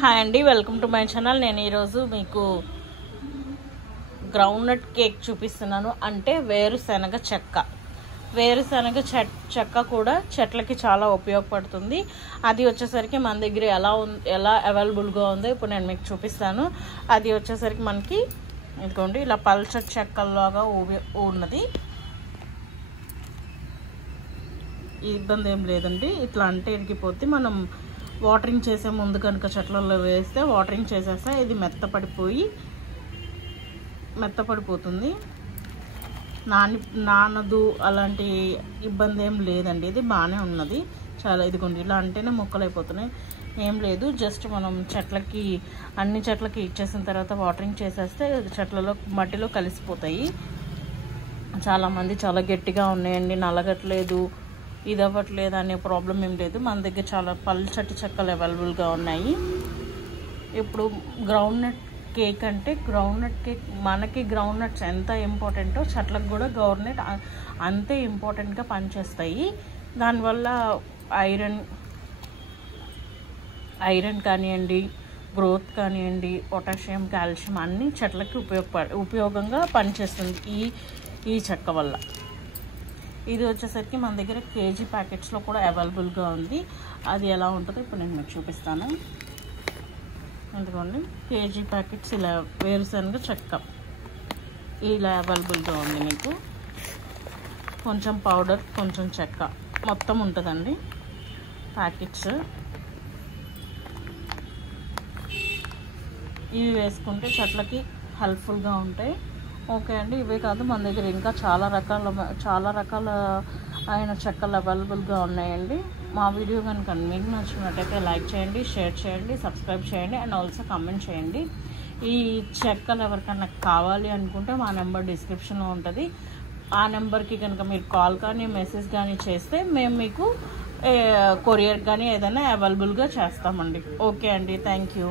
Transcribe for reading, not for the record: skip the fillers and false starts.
Hi అండి, welcome to my channel. నేను ఈరోజు మీకు గ్రౌండ్నట్ కేక్ చూపిస్తున్నాను. అంటే వేరుశనగ చెక్క కూడా చెట్లకి చాలా ఉపయోగపడుతుంది. అది వచ్చేసరికి మన దగ్గర ఎలా అవైలబుల్గా ఉందో ఇప్పుడు నేను మీకు చూపిస్తాను. అది వచ్చేసరికి మనకి ఇదిగోండి ఇలా పల్చటి చెక్కల్లాగా ఉన్నది. ఇబ్బంది ఏం లేదండి. ఇట్లా అంటే ఇరిగిపోతే మనం వాటరింగ్ చేసే ముందు కనుక చెట్లలో వేస్తే వాటరింగ్ చేసేస్తే ఇది మెత్తపడిపోతుంది. నానదు, అలాంటి ఇబ్బంది ఏం లేదండి. ఇది బాగానే ఉన్నది చాలా. ఇదిగోండి ఇలా అంటేనే ముక్కలైపోతున్నాయి, ఏం లేదు. జస్ట్ మనం అన్ని చెట్లకి ఇచ్చేసిన తర్వాత వాటరింగ్ చేసేస్తే చెట్లలో మట్టిలో కలిసిపోతాయి. చాలామంది చాలా గట్టిగా ఉన్నాయండి, నలగట్లేదు, ఇది అవ్వట్లేదు అనే ప్రాబ్లం ఏం లేదు. మన దగ్గర చాలా పల్చటి చెక్కలు అవైలబుల్గా ఉన్నాయి. ఇప్పుడు గ్రౌండ్నట్ కేక్ అంటే మనకి గ్రౌండ్నట్స్ ఎంత ఇంపార్టెంటో చెట్లకు కూడా గ్రౌండ్నట్ అంతే ఇంపార్టెంట్గా పనిచేస్తాయి. దానివల్ల ఐరన్ కానివ్వండి, గ్రోత్ కానివ్వండి, పొటాషియం, కాల్షియం అన్నీ చెట్లకి ఉపయోగంగా పనిచేస్తుంది ఈ చెక్క వల్ల. ఇది వచ్చేసరికి మన దగ్గర కేజీ ప్యాకెట్స్లో కూడా అవైలబుల్గా ఉంది. అది ఎలా ఉంటుందో ఇప్పుడు నేను మీకు చూపిస్తాను. ఎందుకండి కేజీ ప్యాకెట్స్ ఇలా వేరుశనగ చెక్క ఇలా అవైలబుల్గా ఉంది. మీకు కొంచెం పౌడర్, కొంచెం చెక్క మొత్తం ఉంటుందండి ప్యాకెట్స్. ఇవి వేసుకుంటే చెట్లకి హెల్ప్ఫుల్గా ఉంటాయి. ఓకే అండి, ఇవే కాదు మన దగ్గర ఇంకా చాలా రకాల అయిన చెక్కలు అవైలబుల్గా ఉన్నాయండి. మా వీడియో కనుక మీకు నచ్చినట్టయితే లైక్ చేయండి, షేర్ చేయండి, సబ్స్క్రైబ్ చేయండి అండ్ ఆల్సో కామెంట్ చేయండి. ఈ చెక్కలు ఎవరికన్నా కావాలి అనుకుంటే మా నెంబర్ డిస్క్రిప్షన్లో ఉంటుంది. ఆ నెంబర్కి కనుక మీరు కాల్ కానీ మెసేజ్ కానీ చేస్తే మేము మీకు కొరియర్ కానీ ఏదైనా అవైలబుల్గా చేస్తామండి. ఓకే అండి, థ్యాంక్ యూ.